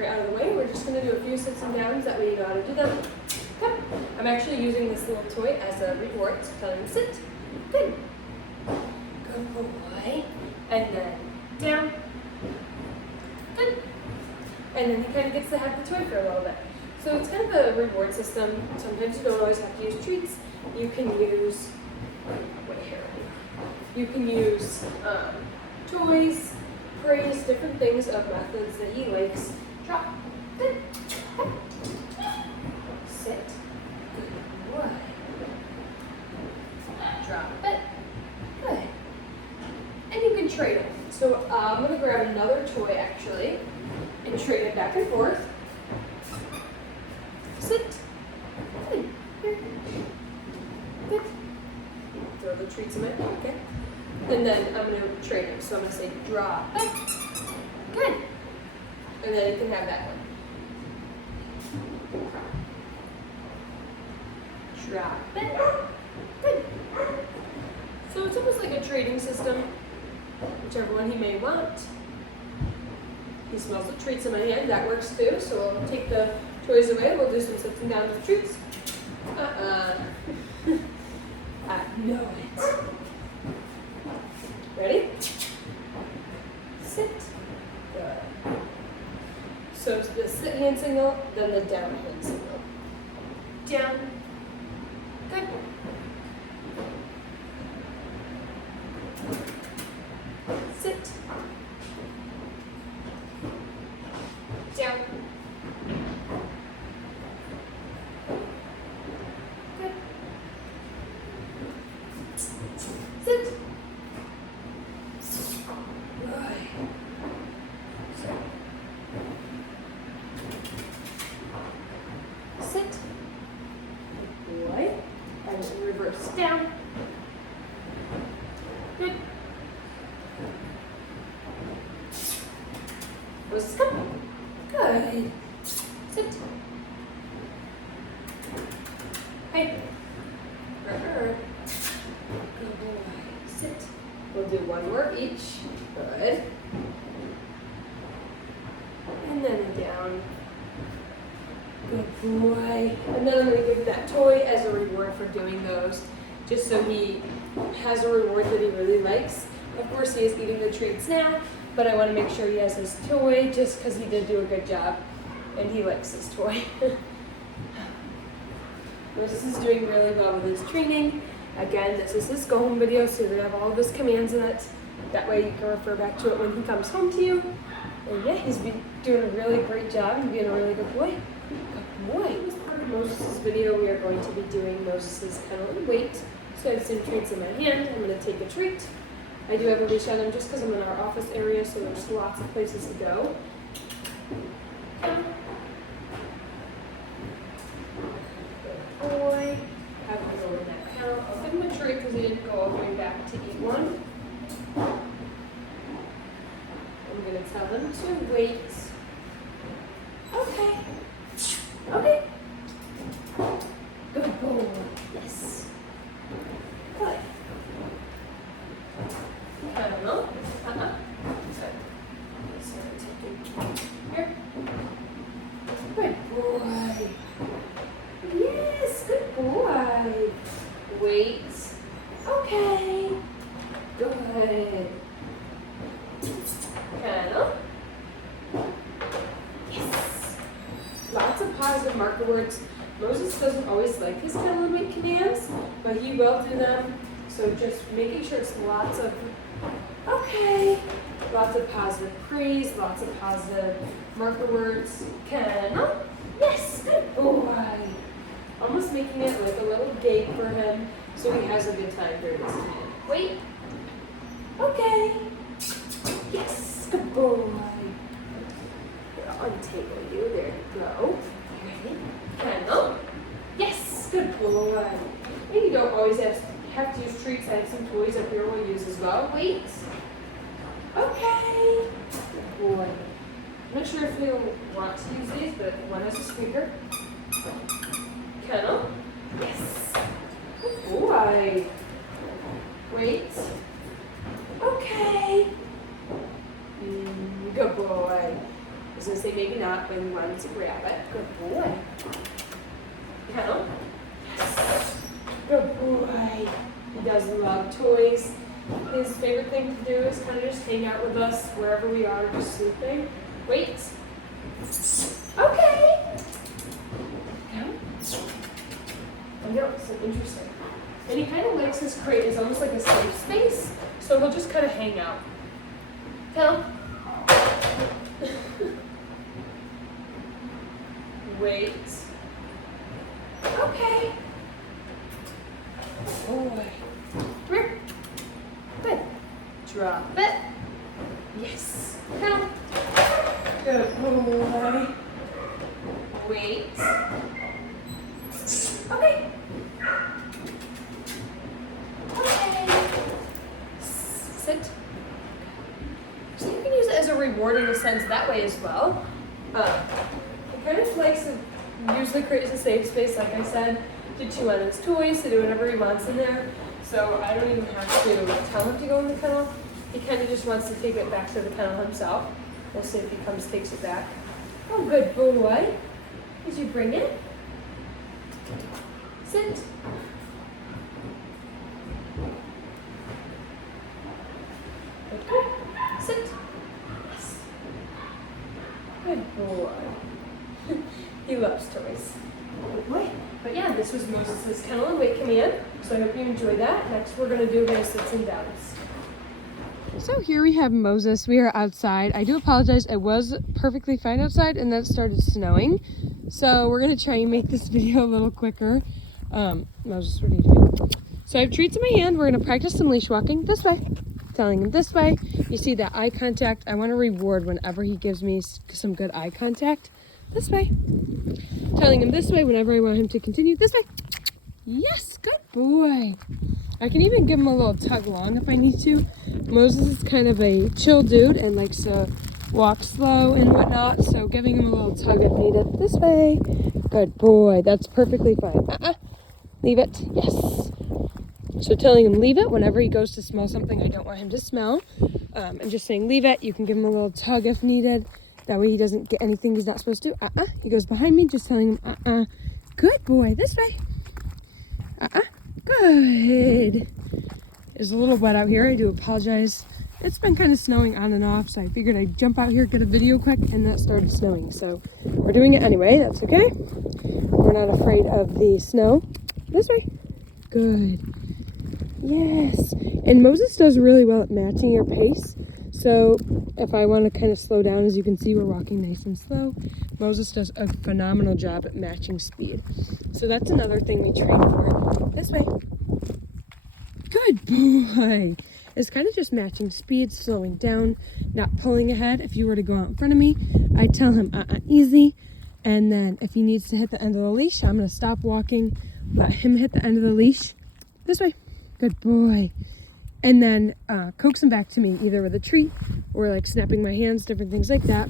right out of the way. We're just going to do a few sits and downs, that way you know how to do them. Good. I'm actually using this little toy as a reward, so tell him to sit. Good. Good boy. And then down. Good. And then he kind of gets to have the toy for a little bit. So it's kind of a reward system. Sometimes you don't always have to use treats. You can use, you can use toys, praise, different things of methods that he likes. Drop. Good. Sit. Good boy. Drop it. Good. And you can trade them. So I'm going to grab another toy actually and trade it back and forth. Sit. Good. Here. Good. Throw the treats in my pocket. And then I'm going to trade them. So I'm going to say drop it. Good. And then you can have that one. Drop it. Good. So it's almost like a trading system, whichever one he may want. He smells the treats in my hand, that works too. So I'll take the toys away, we'll do some sits and downs with treats. I know it. Ready? Sit. Good. So it's the sit hand signal, then the down hand signal. Down. Good. Sit. Down. Good. Sit. Good. Sit. Good boy. And reverse down. Good. What's this? Good. Sit. Hey. Good boy. Sit. We'll do one more each. Good. And then a down. Good boy. And then I'm going to give that toy as a reward for doing those, just so he has a reward that he really likes. Of course, he is eating the treats now, but I want to make sure he has his toy just because he did do a good job and he likes his toy. Moses is doing really well with his training. Again, this is his go home video, so we have all of his commands in it. That way you can refer back to it when he comes home to you. And yeah, he's been doing a really great job and being a really good boy. Good boy. As part of Moses' video, we are going to be doing Moses' kennel and weight. So I have some treats in my hand. I'm going to take a treat. I do have a leash on him just because I'm in our office area, so there's lots of places to go. Good boy. Have him go in that kennel. I'll give him a treat because he didn't go all the way back to eat one. I'm going to tell him to wait. Okay. Okay. Good boy. Yes. Good. I don't know. Here. Good boy. Yes, good boy. Wait. Okay. Good. Kennel. Yes. Lots of positive marker words. Moses doesn't always like his kennel and weight commands, but he will do them. So just making sure it's lots of, okay, lots of positive praise, lots of positive marker words. Kennel. Yes, good boy. Almost making it like a little game for him so he has a good time during this command. Wait. Okay. Yes, good boy. I'll untable you. There you go. Ready? Kennel. Yes, good boy. And you don't always have to use treats. I have some toys up here we'll use as well. Wait. Okay. Good boy. I'm not sure if he'll want to use these, but one has a squeaker. Kennel. Yes. Good boy. Wait. Okay. Good boy. was gonna say maybe not, but he wanted to grab it. Good boy. Kennel. Yes. Good boy. He does love toys. His favorite thing to do is kind of just hang out with us wherever we are, just sleeping. Wait. Okay. Kennel. I know, it's so interesting. And he kind of likes his crate. It's almost like a safe space, so he'll just kind of hang out. Kennel. Wait. Okay. Boy. Come here. Good. Drop it. Yes. Kennel. Good boy. Wait. Okay. Okay. Sit. So you can use it as a reward in a sense that way as well. He kind of likes to usually creates a safe space, like I said, to chew on his toys, to do whatever he wants in there. So I don't even have to tell him to go in the kennel. He kind of just wants to take it back to the kennel himself. We'll see if he takes it back. Oh, good boy. Did you bring it? Sit. Okay. Sit. Yes. Good boy. He loves toys. Good boy. But yeah, this was Moses' kennel and weight command. So I hope you enjoyed that. Next we're going to do his sits and downs. So here we have Moses. We are outside. I do apologize. It was perfectly fine outside and then it started snowing. So we're going to try and make this video a little quicker. Moses, what are you doing? So I have treats in my hand. We're going to practice some leash walking this way. Telling him this way. You see that eye contact. I want to reward whenever he gives me some good eye contact. This way. Telling him this way whenever I want him to continue. This way. Yes, good boy. I can even give him a little tug along if I need to. Moses is kind of a chill dude and likes to walk slow and whatnot, so giving him a little tug if needed. This way. Good boy. That's perfectly fine. Leave it. Yes. So telling him leave it whenever he goes to smell something I don't want him to smell. And just saying leave it. You can give him a little tug if needed. That way he doesn't get anything he's not supposed to. He goes behind me, just telling him Good boy. This way. Good. It's a little wet out here. I do apologize. It's been kind of snowing on and off, so I figured I'd jump out here, get a video quick, and that started snowing. So we're doing it anyway. That's okay. We're not afraid of the snow. This way. Good. Yes. And Moses does really well at matching your pace. So if I want to kind of slow down, as you can see, we're walking nice and slow. Moses does a phenomenal job at matching speed. So that's another thing we train for. This way. Good boy. It's kind of just matching speed, slowing down, not pulling ahead. If you were to go out in front of me, I'd tell him easy. And then if he needs to hit the end of the leash, I'm going to stop walking, let him hit the end of the leash. This way. Good boy. And then coax him back to me, either with a treat or like snapping my hands, different things like that.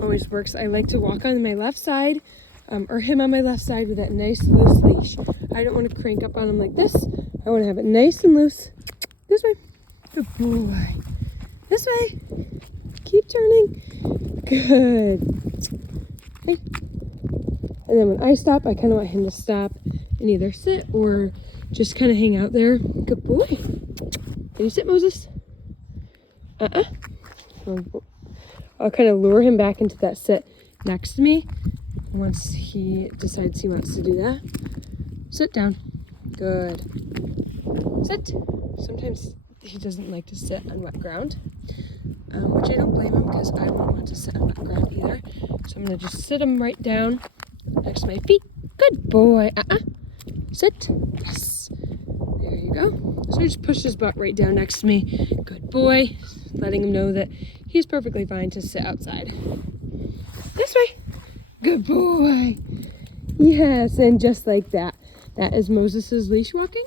Always works. I like to walk on my left side or him on my left side with that nice loose leash. I don't want to crank up on him like this. I want to have it nice and loose. This way. Good boy. This way. Keep turning. Good. Okay. And then when I stop, I kind of want him to stop and either sit or just kind of hang out there. Good boy. Can you sit, Moses? I'll kind of lure him back into that sit next to me once he decides he wants to do that. Sit down. Good. Sit. Sometimes he doesn't like to sit on wet ground, which I don't blame him because I won't want to sit on wet ground either. So I'm going to just sit him right down next to my feet. Good boy. Sit. Yes. There you go. So I just pushed his butt right down next to me. Good boy. Letting him know that he's perfectly fine to sit outside. This way. Good boy. Yes, and just like that. That is Moses' leash walking.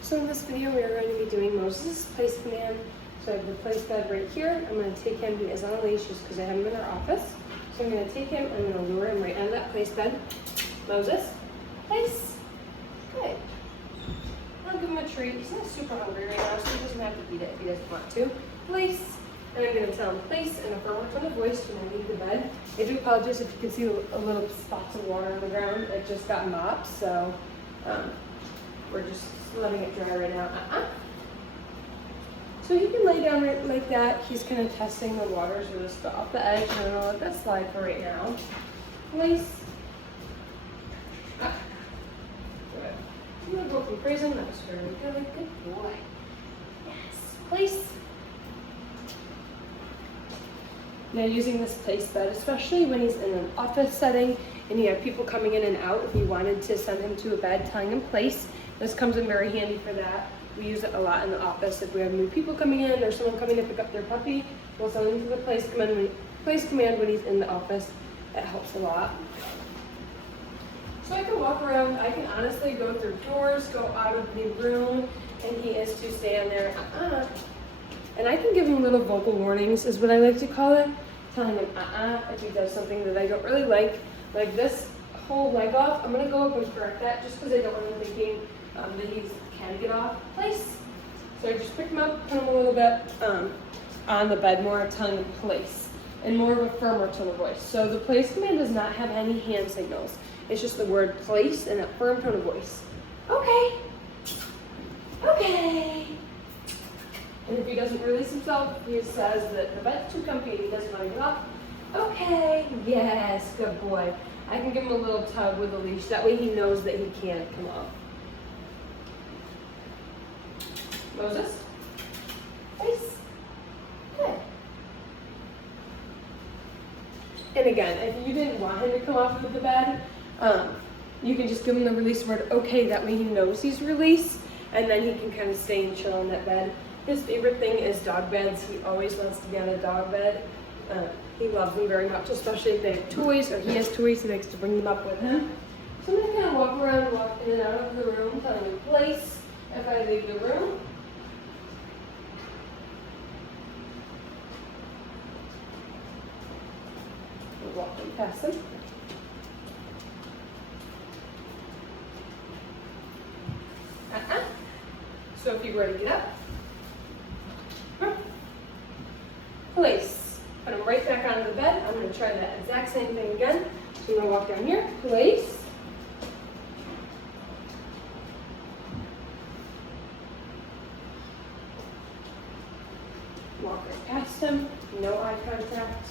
So in this video, we are going to be doing Moses' place command. So I have the place bed right here. I'm going to take him. He is on a leash just because I have him in our office. So I'm going to take him. I'm going to lure him right on that place bed. Moses, place. Good. I'll give him a treat. He's not super hungry right now, so he doesn't have to eat it if he doesn't want to. Place. And I'm gonna tell him place and affirm it from the voice when I leave the bed. I do apologize if you can see a little spots of water on the ground. It just got mopped, so we're just letting it dry right now. So he can lay down right like that. He's kind of testing the water, so just go off the edge, and I'm gonna let that slide for right now. Place. Good. I'm gonna go from praising. That was very good. Good boy. Yes. Place. Now using this place bed, especially when he's in an office setting and you have people coming in and out, if you wanted to send him to a bed, telling him place, this comes in very handy for that. We use it a lot in the office. If we have new people coming in or someone coming to pick up their puppy, we'll send them to the place command when he's in the office. It helps a lot. So I can walk around, I can honestly go through doors, go out of the room, and he is to stay on there. And I can give him little vocal warnings, is what I like to call it, telling him if he does something that I don't really like this whole leg off. I'm gonna go up and correct that just because I don't want him thinking that he can get off place. So I just pick him up, put him a little bit on the bed more, telling him place, and more of a firmer tone of voice. So the place command does not have any hand signals. It's just the word place and a firm tone of voice. Okay. Okay. And if he doesn't release himself, he says that the bed's too comfy and he doesn't want to get off. Okay, yes, good boy. I can give him a little tug with a leash. That way he knows that he can't come off. Moses? Place. Good. And again, if you didn't want him to come off of the bed, you can just give him the release word, okay, that way he knows he's released, and then he can kind of stay and chill on that bed. His favorite thing is dog beds. He always wants to be on a dog bed. He loves them very much, especially if they have toys or he has toys, he likes to bring them up with him. So I'm going to kind of walk around, walk in and out of the room, telling him place if I leave the room. We're walking past him. So if you were to get up, place. Put him right back onto the bed. I'm going to try that exact same thing again. So I'm going to walk down here, place. Walk right past him, no eye contact.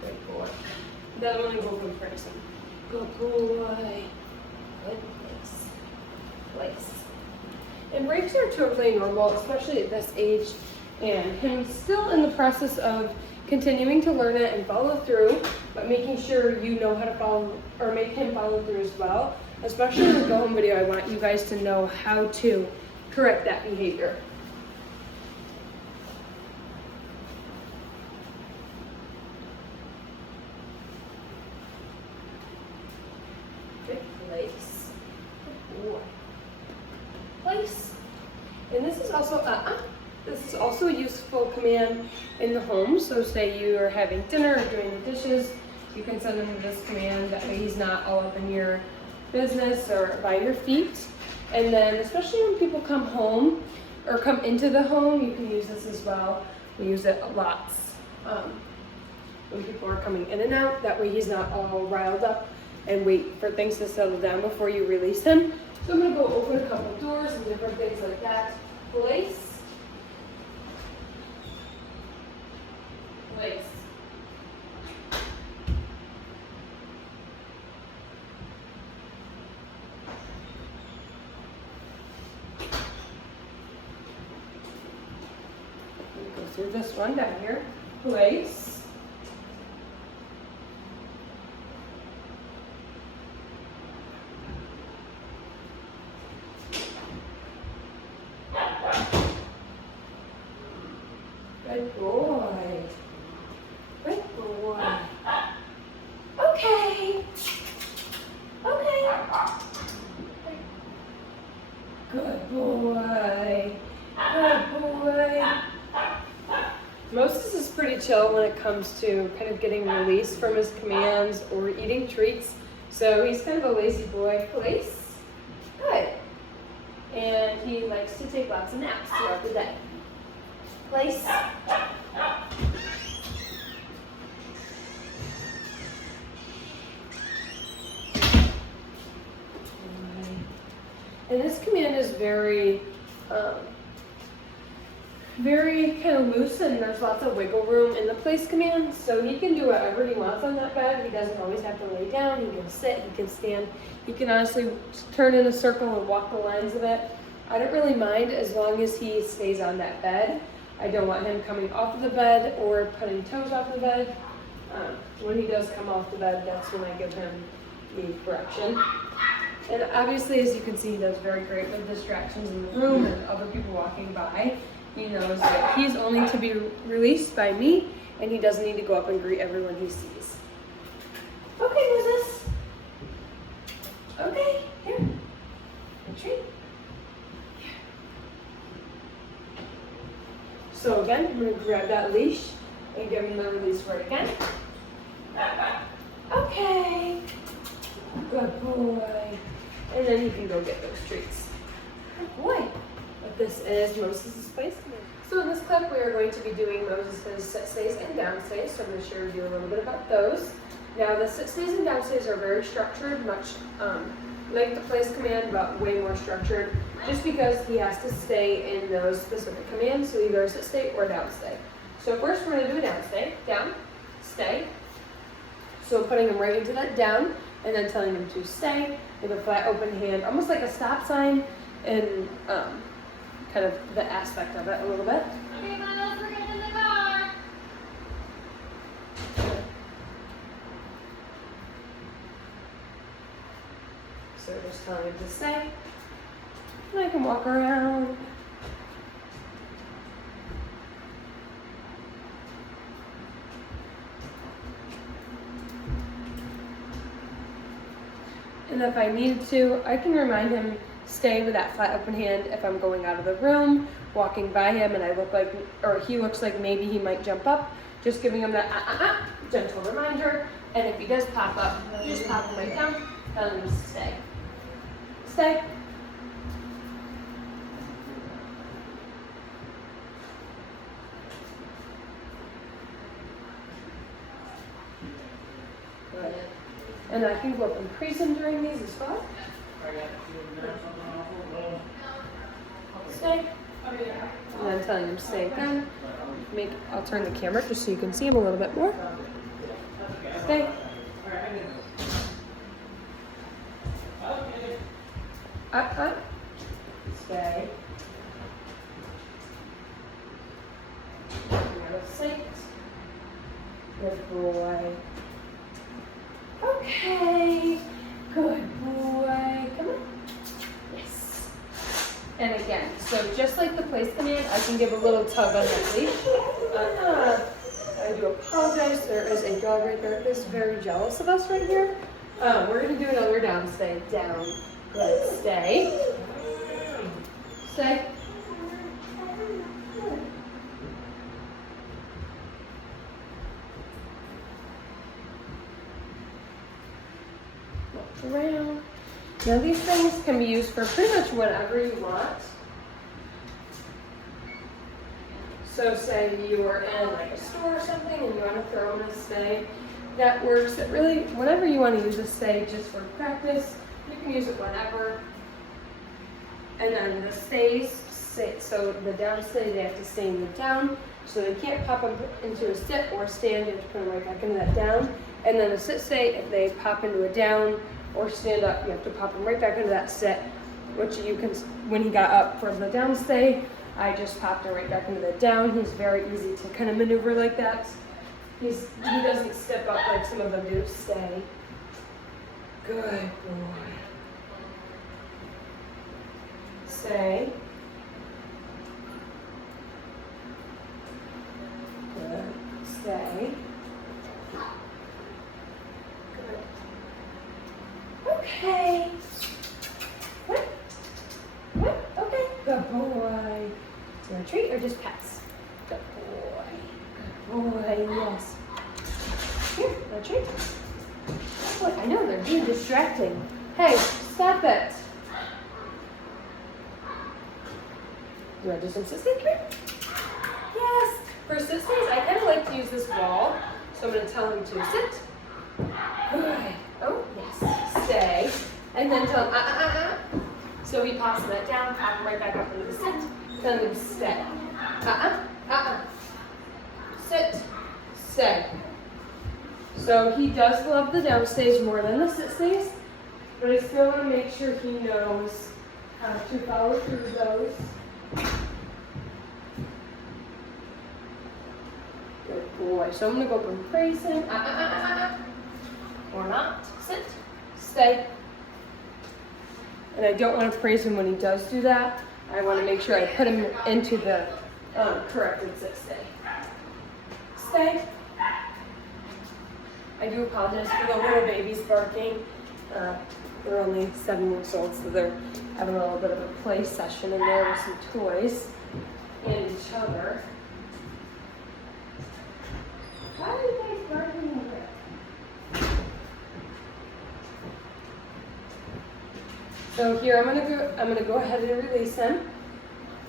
Good boy. Then I'm going to go from praise him. Good boy. Good place. Place. And breaks are totally normal, especially at this age, and him still in the process of continuing to learn it and follow through, but making sure you know how to follow, or make him follow through as well. Especially in the go home video, I want you guys to know how to correct that behavior. Good place. Good boy. Place. And this is also a useful command in the home. So say you are having dinner or doing the dishes, you can send him this command. That way he's not all up in your business or by your feet. And then especially when people come home or come into the home, you can use this as well. We use it lots when people are coming in and out. That way he's not all riled up and wait for things to settle down before you release him. So I'm going to go open a couple doors and different things like that. Place. Place. Go through this one down here. Place. Good boy. Good boy. Okay. Okay. Good boy. Good boy. Moses is pretty chill when it comes to kind of getting released from his commands or eating treats. So he's kind of a lazy boy. Place. Good. and he likes to take lots of naps throughout the day. Place. And this command is very kind of loose, and there's lots of wiggle room in the place command, so he can do whatever he wants on that bed. He doesn't always have to lay down. He can sit, he can stand, he can honestly turn in a circle and walk the lines of it. I don't really mind as long as he stays on that bed. I don't want him coming off of the bed or putting toes off the bed. When he does come off the bed, that's when I give him the correction. And obviously, as you can see, he does very great with distractions in the room and other people walking by. He knows that he's only to be released by me, and he doesn't need to go up and greet everyone he sees. Okay, Moses. Okay, here. Retreat. Here. So again, I'm going to grab that leash and give him the release word again. Okay. Good boy. And then he can go get those treats. Good boy. But this is Moses' place command. So in this clip, we are going to be doing Moses' sit stays and down stays. So I'm going to share with you a little bit about those. Now the sit stays and down stays are very structured, much like the place command, but way more structured, just because he has to stay in those specific commands. So either a sit stay or down stay. So first we're going to do a down stay. Down, stay. So putting him right into that down, and then telling him to stay with a flat open hand, almost like a stop sign, and kind of the aspect of it a little bit. Okay, Miles, we're getting in the car. So just telling him to stay. And I can walk around. And if I needed to, I can remind him stay with that flat open hand if I'm going out of the room, walking by him, and I look like, or he looks like maybe he might jump up, just giving him that gentle reminder. And if he does pop up, just pop him right down, telling him to stay. Stay. Good. And I can go up and praise him during these as well. Stay. And I'm telling him stay again. I'll turn the camera just so you can see him a little bit more. Stay. Up. Stay. Another 6. Good boy. Okay. Good boy. Come on. Yes. And again, so just like the place command, I can give a little tug on that leash. I do apologize. There is a dog right there that's very jealous of us right here. We're going to do another down stay. Down. Good. Stay. Stay. Walk around. Now these things can be used for pretty much whatever you want. So say you are in like a store or something and you want to throw in a stay, that works. That really, whenever you want to use a stay just for practice, you can use it whenever. And then the stays, so the down stay, they have to stay in the down. So they can't pop up into a sit or stand, you have to put them right back into that down. And then a sit stay, if they pop into a down or stand up, you have to pop them right back into that sit, which you can, when he got up from the down stay, I just popped him right back into the down. He's very easy to kind of maneuver like that. He doesn't step up like some of them do. Stay. Good boy. Stay. Good. Stay. Good. Okay. What? Okay. Good boy. Do you want a treat or just pets? Good boy. Good boy. Yes. Here, want a treat? Boy, I know they're being distracting. Hey, stop it. You want to do some sit stay? Come here. Yes. For sit stays, I kind of like to use this wall. So I'm going to tell him to sit. Good. Oh, yes. Stay. And then tell him, So he pops that down, pop him right back up into the sit. Tell him to stay. Sit. Stay. So he does love the down stays more than the sit stays, but I still want to make sure he knows how to follow through those. Good boy. So I'm going to go up and praise him. Or not. Sit. Stay. And I don't want to praise him when he does do that. I want to make sure I put him into the corrected sit stay. Stay. I do apologize for the little babies barking. They're only 7 weeks old, so they're having a little bit of a play session in there with some toys and each other. Why are you guys barking in here? So here I'm gonna go ahead and release him.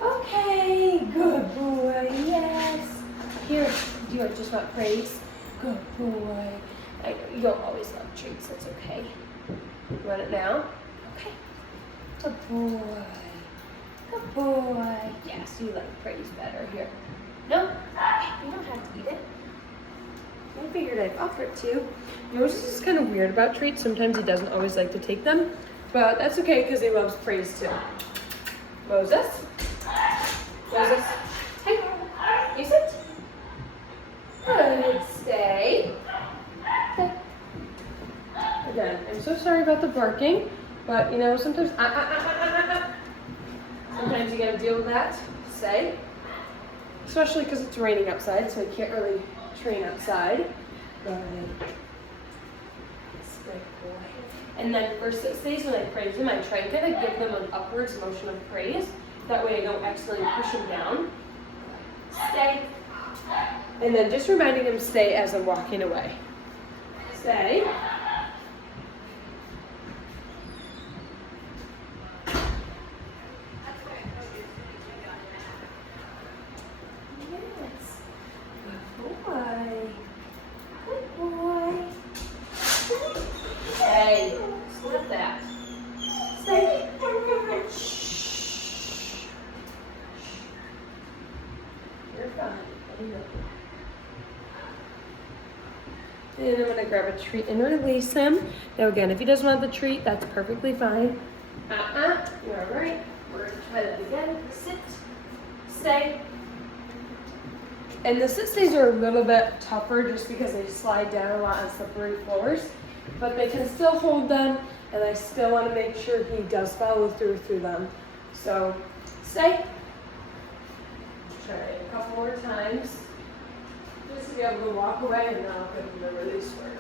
Okay, good boy. Yes. Here, do you just want praise? Good boy. I know you don't always love treats. It's okay. You want it now? Okay. Good boy. Good boy. Yes, you like praise better. Here. No? Okay. You don't have to eat it. I figured I'd offer it to you. Moses is kind of weird about treats. Sometimes he doesn't always like to take them, but that's okay because he loves praise too. Moses? Moses? Hey, you sit. Good, stay. Stay. Again, I'm so sorry about the barking, but you know, sometimes sometimes you gotta deal with that. Stay. Especially because it's raining outside, so I can't really train outside. Good. Stay, boy. And then for sit stays, when I praise him, I try and kind of give them an upwards motion of praise. That way I don't accidentally push him down. Stay. And then just reminding him stay as I'm walking away. Stay. Yes. Good boy. Good boy. Hey, slip that. Stay. Shh. You're fine. And I'm going to grab a treat and release him. Now again, if he doesn't want the treat, that's perfectly fine. You're all right. We're going to try that again. Sit. Stay. And the sit stays are a little bit tougher just because they slide down a lot on slippery floors. But they can still hold them, and I still want to make sure he does follow through them. So, stay. Try it a couple more times. Just to be able to walk away, and then I'll give him the release word.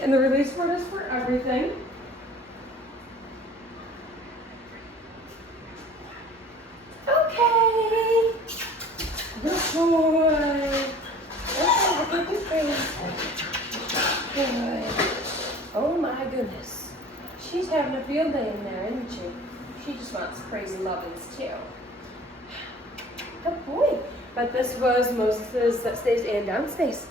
And the release word is for everything. Okay. Good boy. Okay, good. Oh my goodness. She's having a field day in there, isn't she? She just wants praise and lovings too. Good boy. But this was Moses' sit stays and down stays.